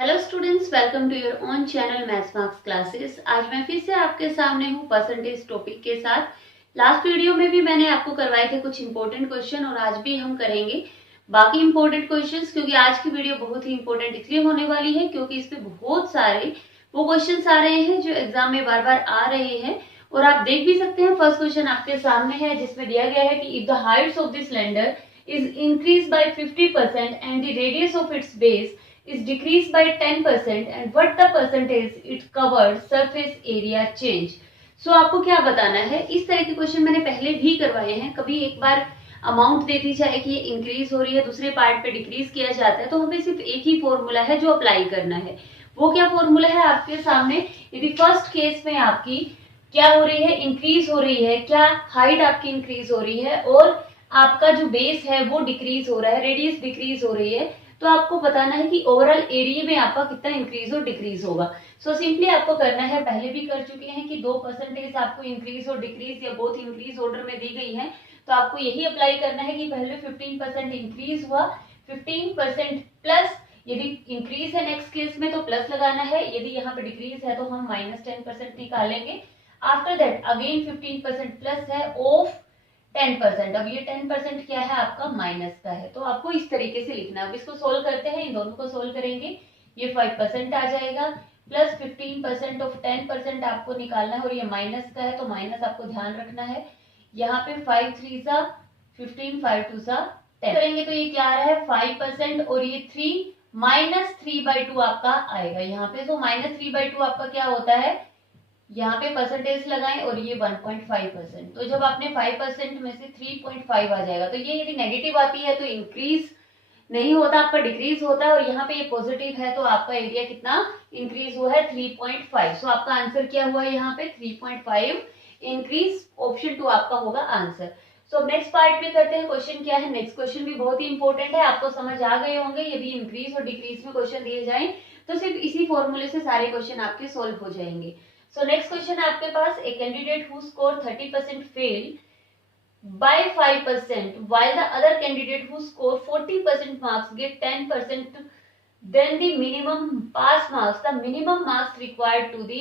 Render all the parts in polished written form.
Hello students, welcome to your own channel maths marks classes. आज मैं फिर से आपके सामने हूँ परसेंटेज टॉपिक के साथ। लास्ट वीडियो में भी मैंने आपको करवाए थे कुछ इंपॉर्टेंट क्वेश्चन और आज भी हम करेंगे बाकी इंपॉर्टेंट क्वेश्चंस, क्योंकि आज की वीडियो बहुत ही इंपॉर्टेंट इसलिए होने वाली है क्योंकि इस पे बहुत सारे वो क्वेश्चंस आ रहे हैं जो एग्जाम में बार बार आ रहे हैं। और आप देख भी सकते हैं, फर्स्ट क्वेश्चन आपके सामने है जिसमें दिया गया है कि if the Heights of this cylinder is increase by 50% and the radius of its base is decreased by 10% and what the percentage it covered surface area change। So आपको क्या बताना है, इस तरह के क्वेश्चन मैंने पहले भी करवाए हैं। कभी एक बार अमाउंट दे दी जाए कि ये इंक्रीज हो रही है, दूसरे पार्ट पे डिक्रीज किया जाता है, तो हमें सिर्फ एक ही फॉर्मूला है जो अप्लाई करना है। वो क्या फॉर्मूला है आपके सामने। यदि फर्स्ट केस में आपकी क्या हो रही है, इंक्रीज हो रही है, क्या हाइट आपकी इंक्रीज हो रही है और आपका जो बेस है वो डिक्रीज हो रहा है, रेडियस डिक्रीज हो रही है, तो आपको बताना है कि ओवरऑल एरिया में आपका कितना इंक्रीज और डिक्रीज होगा। सो सिंपली आपको करना है, पहले भी कर चुके हैं कि 2% आपको इंक्रीज और डिक्रीज या बोथ इंक्रीज ऑर्डर में दी गई है, तो आपको यही अप्लाई करना है कि पहले 15% इंक्रीज हुआ, 15% प्लस, यदि इंक्रीज है नेक्स्ट केस में तो प्लस लगाना है, यदि यहाँ पे डिक्रीज है तो हम -10% निकालेंगे। आफ्टर दैट अगेन 15% प्लस है ऑफ 10%। अब ये 10% क्या है आपका माइनस का है, तो आपको इस तरीके से लिखना है। अब इसको सोल्व करते हैं, इन दोनों को सोल्व करेंगे, ये 5% आ जाएगा प्लस 15% ऑफ 10% आपको निकालना है और ये माइनस का है तो माइनस आपको ध्यान रखना है। यहाँ पे 5 3 सा 15, 5 2 सा 10 करेंगे तो ये क्या आ रहा है 5% और ये 3 -3/2 आपका आएगा यहाँ पे। तो -3/2 आपका क्या होता है, यहाँ पे परसेंटेज लगाएं और ये 1.5%। तो जब आपने 5% में से 3.5 आ जाएगा, तो ये यदि नेगेटिव आती है तो इंक्रीज नहीं होता, आपका डिक्रीज होता है, और यहाँ पे ये पॉजिटिव है तो आपका एरिया कितना इंक्रीज हुआ है 3.5। सो आपका आंसर क्या हुआ है यहाँ पे 3.5 इंक्रीज। ऑप्शन 2 आपका होगा आंसर। सो नेक्स्ट पार्ट में करते हैं, क्वेश्चन क्या है। नेक्स्ट क्वेश्चन भी बहुत ही इंपॉर्टेंट है, आपको समझ आ गए होंगे। यदि इंक्रीज और डिक्रीज में क्वेश्चन दिए जाए तो सिर्फ इसी फॉर्मूले से सारे क्वेश्चन आपके सोल्व हो जाएंगे। So next question है आपके पास, a candidate who scored 30% fail by 5% while the other candidate who scored 40% marks get 10%, then the minimum pass marks, the minimum marks required to the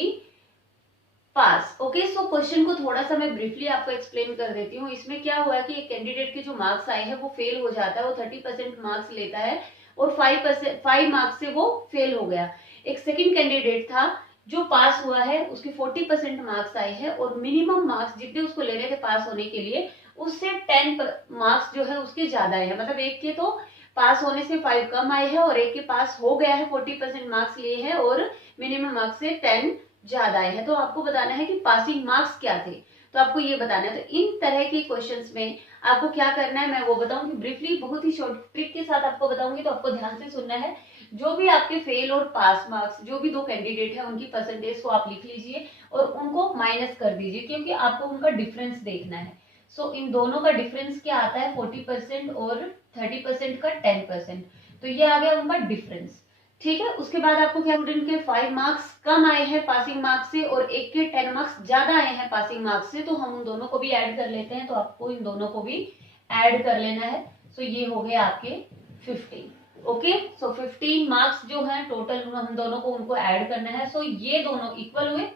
pass. Okay, so question को थोड़ा सा मैं briefly आपको explain कर देती हूँ। इसमें क्या हुआ कि एक कैंडिडेट के जो मार्क्स आए हैं वो फेल हो जाता है, वो 30% मार्क्स लेता है और 5 मार्क्स से वो फेल हो गया। एक सेकंड कैंडिडेट था जो पास हुआ है, उसके 40% मार्क्स आए हैं और मिनिमम मार्क्स जितने उसको ले रहे थे पास होने के लिए उससे 10 मार्क्स जो है उसके ज्यादा है। मतलब एक के तो पास होने से 5 कम आए हैं और एक के पास हो गया है, 40% मार्क्स लिए हैं और मिनिमम मार्क्स से 10 ज्यादा आए हैं। तो आपको बताना है कि पासिंग मार्क्स क्या थे, तो आपको ये बताना है। तो इन तरह के क्वेश्चंस में आपको क्या करना है मैं वो बताऊंगी ब्रीफली, बहुत ही शॉर्ट ट्रिक के साथ आपको बताऊंगी, तो आपको ध्यान से सुनना है। जो भी आपके फेल और पास मार्क्स, जो भी दो कैंडिडेट है उनकी परसेंटेज को आप लिख लीजिए और उनको माइनस कर दीजिए, क्योंकि आपको उनका डिफरेंस देखना है। सो इन दोनों का डिफरेंस क्या आता है 40% और 30% का 10%, तो ये आ गया उनका डिफरेंस। ठीक है, उसके बाद आपको क्या, स्टूडेंट के 5 मार्क्स कम आए हैं पासिंग मार्क्स से और एक के 10 मार्क्स ज्यादा आए हैं पासिंग मार्क्स से, तो हम उन दोनों को भी ऐड कर लेते हैं। तो आपको इन दोनों को भी ऐड कर लेना है। सो ये हो गए आपके 15। ओके, सो 15 मार्क्स जो है टोटल हम दोनों को उनको ऐड करना है। सो ये दोनों इक्वल हुए,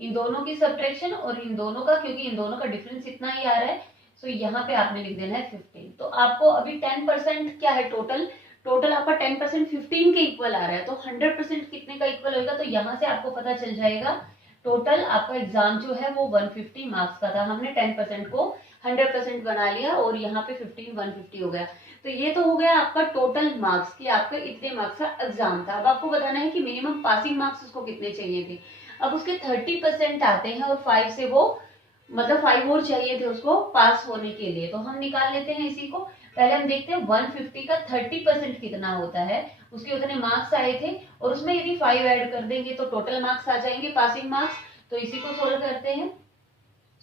इन दोनों की सब्ट्रैक्शन और इन दोनों का, क्योंकि इन दोनों का डिफरेंस इतना ही आ रहा है। सो यहाँ पे आपने लिख देना है 15। तो आपको अभी 10% क्या है, टोटल आपका 10% 15 के इक्वल आ रहा है, तो 100% कितने का इक्वल होगा, तो यहाँ से आपको पता चल जाएगा टोटल आपका एग्जाम जो है वो 150 मार्क्स का था। हमने 10% को 100% बना लिया और यहाँ पे 15 150 हो गया। तो ये तो हो गया आपका टोटल मार्क्स की आपका इतने मार्क्स का एग्जाम था। अब आपको बताना है कि मिनिमम पासिंग मार्क्स उसको कितने चाहिए थे। अब उसके 30% आते हैं और 5 से वो, मतलब 5 और चाहिए थे उसको पास होने के लिए, तो हम निकाल लेते हैं इसी को। पहले हम देखते हैं 150 का 30% कितना होता है, उसके उतने मार्क्स आए थे और उसमें यदि 5 ऐड कर देंगे तो टोटल मार्क्स आ जाएंगे पासिंग मार्क्स। तो इसी को सोल्व करते हैं।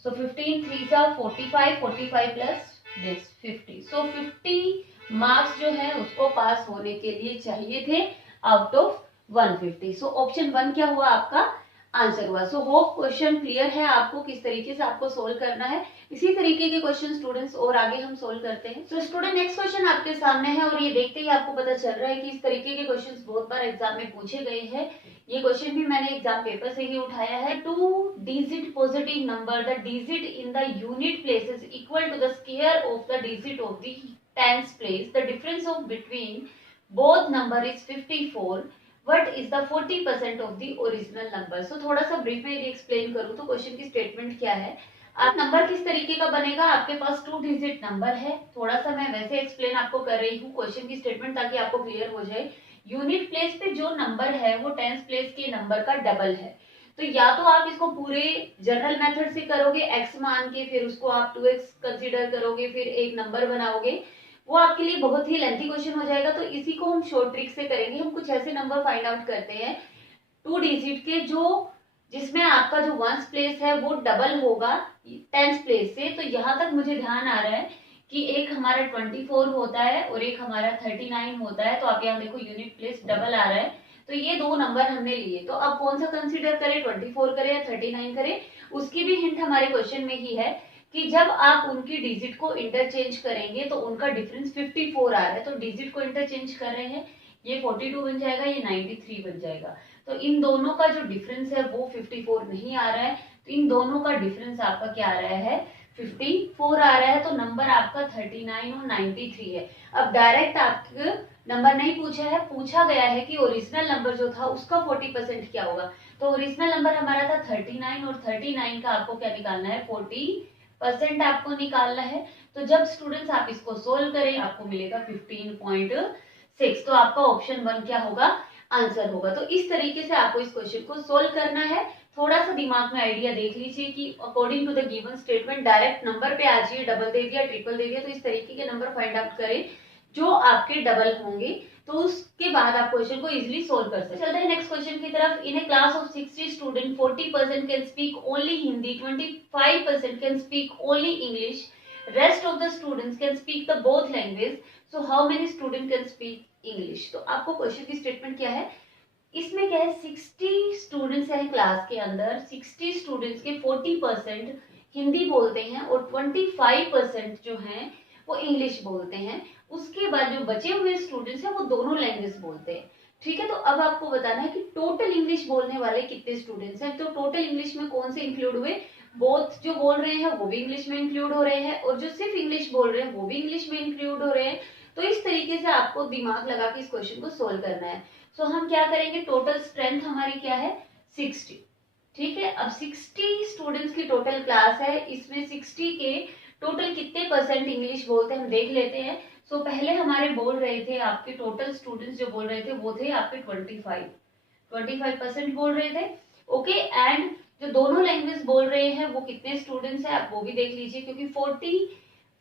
सो 15 3 सा 45, 45 प्लस दिस 50। सो 50 मार्क्स जो है उसको पास होने के लिए चाहिए थे आउट ऑफ 150। सो ऑप्शन 1 क्या हुआ आपका आंसर हुआ। सो होप क्वेश्चन क्लियर है आपको किस तरीके से आपको सोल्व करना है। इसी तरीके के क्वेश्चन स्टूडेंट्स और आगे हम सोल्व करते हैं। सो स्टूडेंट नेक्स्ट क्वेश्चन आपके सामने है और ये देखते ही आपको पता चल रहा है कि इस तरीके के क्वेश्चंस बहुत बार एग्जाम में पूछे गए हैं। ये क्वेश्चन भी मैंने एग्जाम पेपर से ही उठाया है। 2 digit positive number, the digit in the unit place is equal to the square of the digit of the tens place, the difference of between both number is 54, What is the 40% of the original number? So थोड़ा सा brief में यदि explain करूँ तो question की statement क्या है। आप नंबर किस तरीके का बनेगा, आपके पास 2 डिजिट नंबर है। थोड़ा सा मैं वैसे एक्सप्लेन आपको कर रही हूँ क्वेश्चन की स्टेटमेंट ताकि आपको क्लियर हो जाए। यूनिट प्लेस पे जो नंबर है वो टेंस प्लेस के नंबर का डबल है। तो या तो आप इसको पूरे जनरल मेथड से करोगे x मान के, फिर उसको आप 2x कंसीडर करोगे, फिर एक नंबर बनाओगे, वो आपके लिए बहुत ही लेंथी क्वेश्चन हो जाएगा। तो इसी को हम शॉर्ट ट्रिक से करेंगे। हम कुछ ऐसे नंबर फाइंड आउट करते हैं 2 डिजिट के जो जिसमें आपका जो वंस प्लेस है वो डबल होगा टेंस प्लेस से। तो यहाँ तक मुझे ध्यान आ रहा है कि एक हमारा 24 होता है और एक हमारा 39 होता है। तो आप यहाँ देखो यूनिट प्लेस डबल आ रहा है। तो ये 2 नंबर हमने लिए। तो अब कौन सा कंसीडर करें, 24 करें या 39 करें, उसकी भी हिंट हमारे क्वेश्चन में ही है कि जब आप उनकी डिजिट को इंटरचेंज करेंगे तो उनका डिफरेंस 54 आ रहा है। तो डिजिट को इंटरचेंज कर रहे हैं, ये 42 बन जाएगा, ये 93 बन जाएगा। तो इन दोनों का जो डिफरेंस है वो 54 नहीं आ रहा है। तो इन दोनों का डिफरेंस आपका क्या आ रहा है, 54 आ रहा है। तो नंबर आपका 39 और 93 है। अब डायरेक्ट आपको नंबर नहीं पूछा है, पूछा गया है कि ओरिजिनल नंबर जो था उसका 40% क्या होगा। तो ओरिजिनल नंबर हमारा था 39 और 39 का आपको क्या निकालना है, 40% आपको निकालना है। तो जब स्टूडेंट्स आप इसको सोल्व करें आपको मिलेगा 15.6। तो आपका ऑप्शन 1 क्या होगा, आंसर होगा। तो इस तरीके से आपको इस क्वेश्चन को सोल्व करना है। थोड़ा सा दिमाग में आइडिया देख लीजिए कि according to the given statement direct number पे आ जाइए, डबल दे दिया, ट्रिपल दे दिया, तो इस तरीके के नंबर फाइंड आउट करें जो आपके डबल होंगे। तो उसके बाद आप क्वेश्चन को इजीली सोल्व कर सकते हैं। चलते हैं नेक्स्ट क्वेश्चन की तरफ। In a class of 60 student 40% can speak only Hindi, 25% can speak only English, rest of the students can speak the both language, so how many student can speak English. तो आपको question की statement क्या है, इसमें क्या है, 60 स्टूडेंट्स है class के अंदर, 60 स्टूडेंट्स के 40% हिंदी बोलते हैं और 25% जो हैं वो इंग्लिश बोलते हैं। उसके बाद जो बचे हुए स्टूडेंट्स हैं वो दोनों लैंग्वेज बोलते हैं। ठीक है, तो अब आपको बताना है कि टोटल इंग्लिश बोलने वाले कितने स्टूडेंट्स हैं। तो टोटल इंग्लिश में कौन से इंक्लूड हुए, बोथ जो बोल रहे हैं वो भी इंग्लिश में इंक्लूड हो रहे हैं और जो सिर्फ इंग्लिश बोल रहे हैं वो भी इंग्लिश में इंक्लूड हो रहे हैं। तो इस तरीके से आपको दिमाग लगा के इस क्वेश्चन को सोल्व करना है। सो हम क्या करेंगे, टोटल स्ट्रेंथ हमारी क्या है, 60। ठीक है, अब 60 स्टूडेंट्स की टोटल क्लास है, इसमें 60 के टोटल कितने परसेंट इंग्लिश बोलते हैं हम देख लेते हैं। सो पहले हमारे बोल रहे थे, आपके टोटल स्टूडेंट्स जो बोल रहे थे वो थे आपके 25% बोल रहे थे। ओके, एंड जो दोनों लैंग्वेज बोल रहे हैं वो कितने स्टूडेंट्स हैं आप वो भी देख लीजिए, क्योंकि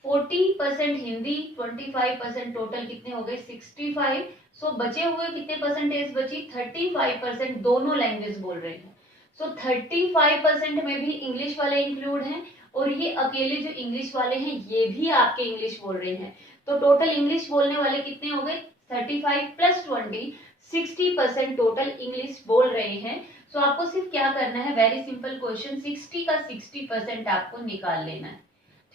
40% हिंदी, 25% टोटल कितने हो गए, 65। सो बचे हुए कितने परसेंटेज बची, 35% दोनों लैंग्वेज बोल रहे हैं। सो 35% में भी इंग्लिश वाले इंक्लूड हैं और ये अकेले जो इंग्लिश वाले हैं ये भी आपके इंग्लिश बोल रहे हैं। तो टोटल इंग्लिश बोलने वाले कितने हो गए, 35 + 20, 60% टोटल इंग्लिश बोल रहे हैं। सो आपको सिर्फ क्या करना है, वेरी सिंपल क्वेश्चन, 60 का 60% आपको निकाल लेना है।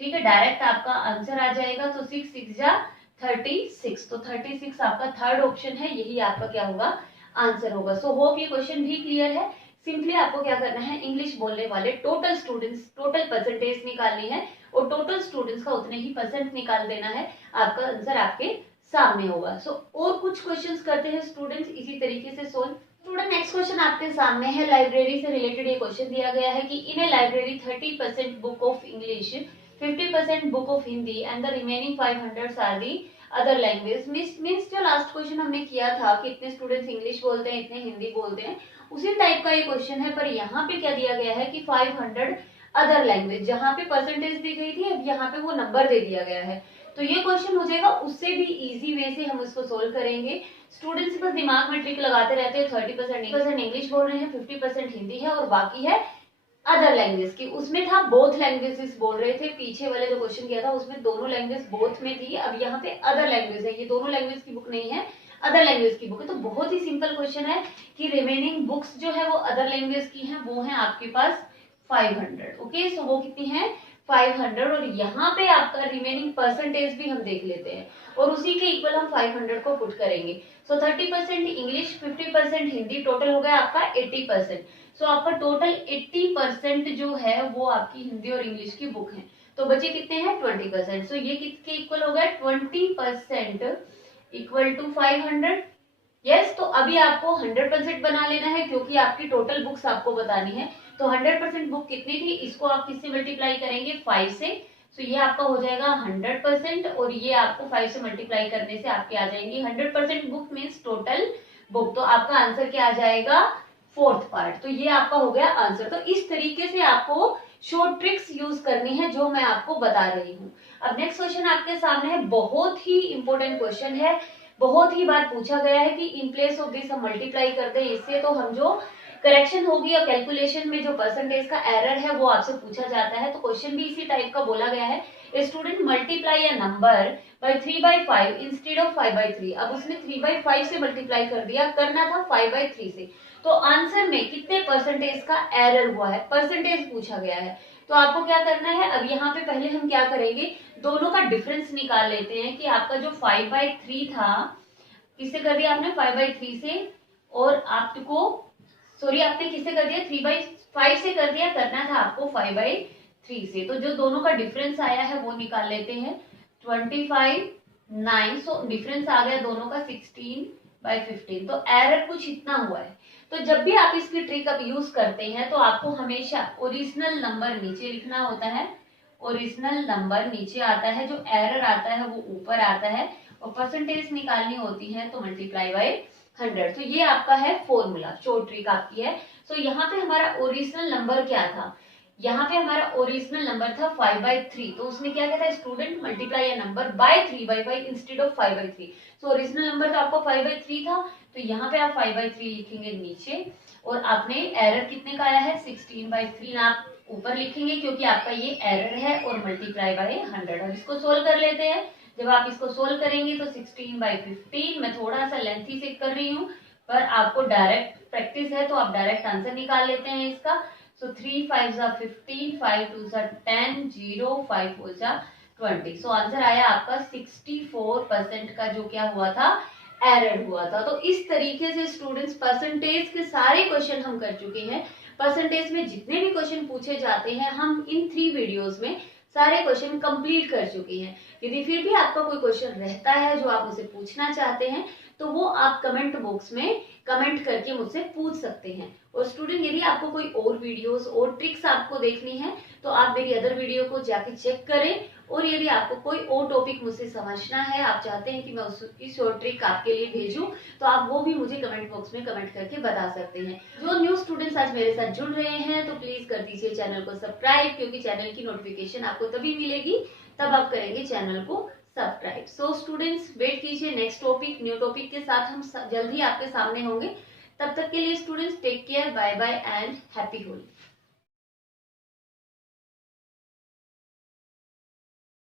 ठीक है, डायरेक्ट आपका आंसर आ जाएगा। तो 6 6 जा 36, तो 36 आपका थर्ड ऑप्शन है, यही आपका क्या होगा, आंसर होगा। सो होप ये क्वेश्चन भी क्लियर है। सिंपली आपको क्या करना है, इंग्लिश बोलने वाले टोटल स्टूडेंट्स टोटल परसेंटेज निकालनी है और टोटल स्टूडेंट्स का उतने ही परसेंट निकाल देना है, आपका आंसर आपके सामने होगा। सो और कुछ क्वेश्चंस करते हैं स्टूडेंट्स इसी तरीके से सोल्व। स्टूडेंट नेक्स्ट क्वेश्चन आपके सामने है, लाइब्रेरी से रिलेटेड ये क्वेश्चन दिया गया है कि in a library 30% book of English, 50% book of Hindi and the remaining 500 are the other language. Means जो लास्ट क्वेश्चन हमने किया था कि इतने स्टूडेंट्स इंग्लिश बोलते हैं इतने हिंदी बोलते हैं, उसी टाइप का ये क्वेश्चन है, पर यहाँ पे क्या दिया गया है कि 500 अदर लैंग्वेज, जहाँ पे परसेंटेज दी गई थी अब यहाँ पे वो नंबर दे दिया गया है। तो ये क्वेश्चन हो जाएगा उससे भी इजी वे से हम इसको सोल्व करेंगे। स्टूडेंट्स बस दिमाग में ट्रिक लगाते रहते हैं, 30% इंग्लिश बोल रहे हैं, 50% हिंदी है और बाकी है अदर लैंग्वेज की। उसमें था बोथ लैंग्वेजेस बोल रहे थे, पीछे वाले जो क्वेश्चन किया था उसमें दोनों लैंग्वेज बोथ में थी, अब यहाँ पे अदर लैंग्वेज है, ये दोनों लैंग्वेज की बुक नहीं है, अदर लैंग्वेज की बुक है। तो बहुत ही सिंपल क्वेश्चन है कि रिमेनिंग बुक्स जो है वो अदर लैंग्वेज की हैं, वो है आपके पास 500। ओके, सो वो कितनी है 500। और यहाँ पे आपका रिमेनिंग परसेंटेज भी हम देख लेते हैं और उसी के इक्वल हम 500 को पुट करेंगे। सो 30% इंग्लिश, 50% हिंदी, टोटल हो गया आपका 80%। सो आपका टोटल 80% जो है वो आपकी हिंदी और इंग्लिश की बुक है। तो बचे कितने हैं 20%। सो ये किसके इक्वल हो गया 20% इक्वल टू 500। यस, तो अभी आपको 100% बना लेना है क्योंकि आपकी टोटल बुक्स आपको बतानी है। तो 100% बुक कितनी थी, इसको आप किससे मल्टीप्लाई करेंगे 5 से। तो ये आपका हो जाएगा 100% और ये आपको 5 से मल्टीप्लाई करने से आपके आ जाएंगे 100% बुक मीन्स टोटल बुक। तो आपका आंसर क्या आ जाएगा 4th पार्ट। तो ये आपका हो गया आंसर। तो इस तरीके से आपको शॉर्ट ट्रिक्स यूज करनी है जो मैं आपको बता रही हूँ। अब नेक्स्ट क्वेश्चन आपके सामने है, बहुत ही इंपॉर्टेंट क्वेश्चन है, बहुत ही बार पूछा गया है कि इन प्लेस ऑफ दिस हम मल्टीप्लाई कर दें इससे, तो हम जो करेक्शन होगी और कैलकुलेशन में जो परसेंटेज का एरर है वो आपसे पूछा जाता है। तो क्वेश्चन भी इसी टाइप का बोला गया है, student multiply a number by 3/5 instead of 5/3। अब उसने 3/5 से मल्टीप्लाई कर दिया, करना था 5/3 से। तो आंसर में कितने परसेंटेज का एरर हुआ है, परसेंटेज पूछा गया है। तो आपको क्या करना है, अब यहाँ पे पहले हम क्या करेंगे, दोनों का डिफरेंस निकाल लेते हैं कि आपका जो 5/3 था किससे कर दिया आपने 5/3 से, और आपको सॉरी आपने किससे कर दिया 3/5 से कर दिया, करना था आपको 5/3 से। तो जो दोनों का डिफरेंस आया है वो निकाल लेते हैं 25 9। सो डिफरेंस आ गया दोनों का 16/15। तो एरर कुछ इतना हुआ है। तो जब भी आप इसकी ट्रिक अब यूज करते हैं तो आपको हमेशा ओरिजिनल नंबर नीचे लिखना होता है, ओरिजिनल नंबर नीचे आता है, जो एरर आता है वो ऊपर आता है, और परसेंटेज निकालनी होती है तो मल्टीप्लाई बाय 100। तो ये आपका है फॉर्मूला, शॉर्ट ट्रिक आपकी है। सो यहाँ पे हमारा ओरिजिनल नंबर क्या था, यहाँ पे हमारा ओरिजिनल नंबर था 5/3। तो उसने क्या किया था, student multiply a number by 3/5 instead of 5/3। So original number तो आपका 5/3 था, तो यहाँ पे आप 5/3 लिखेंगे नीचे, और आपने एरर कितने का आया है 16/3 आप ऊपर लिखेंगे क्योंकि आपका ये एरर है, और मल्टीप्लाई बाय 100। अब इसको सोल्व कर लेते हैं। जब आप इसको सोल्व करेंगे तो 16/15, मैं थोड़ा सा लेंथी से कर रही हूँ पर आपको डायरेक्ट प्रैक्टिस है तो आप डायरेक्ट आंसर निकाल लेते हैं इसका। सो 3 5 15, 5 2 10, 0 5 4 20। सो आंसर आया आपका 64% का जो क्या हुआ था एरर हुआ था। तो इस तरीके से स्टूडेंट्स परसेंटेज के सारे क्वेश्चन हम कर चुके हैं। परसेंटेज में जितने भी क्वेश्चन पूछे जाते हैं हम इन 3 वीडियोस में सारे क्वेश्चन कंप्लीट कर चुके हैं। यदि फिर भी आपका कोई क्वेश्चन रहता है जो आप मुझसे पूछना चाहते हैं तो वो आप कमेंट बॉक्स में कमेंट करके मुझसे पूछ सकते हैं। और स्टूडेंट यदि आपको कोई और वीडियोस और ट्रिक्स आपको देखनी है तो आप मेरी अदर वीडियो को जाके चेक करें। और यदि आपको कोई और टॉपिक मुझसे समझना है, आप चाहते हैं कि मैं उसकी शॉर्ट ट्रिक आपके लिए भेजूं, तो आप वो भी मुझे कमेंट बॉक्स में कमेंट करके बता सकते हैं। जो न्यू स्टूडेंट्स आज मेरे साथ जुड़ रहे हैं तो प्लीज कर दीजिए चैनल को सब्सक्राइब, क्योंकि चैनल की नोटिफिकेशन आपको तभी मिलेगी तब आप करेंगे चैनल को सब्सक्राइब। सो स्टूडेंट्स वेट कीजिए, नेक्स्ट टॉपिक न्यू टॉपिक के साथ हम जल्द ही आपके सामने होंगे। तब तक के लिए students take care, bye bye and happy Holi.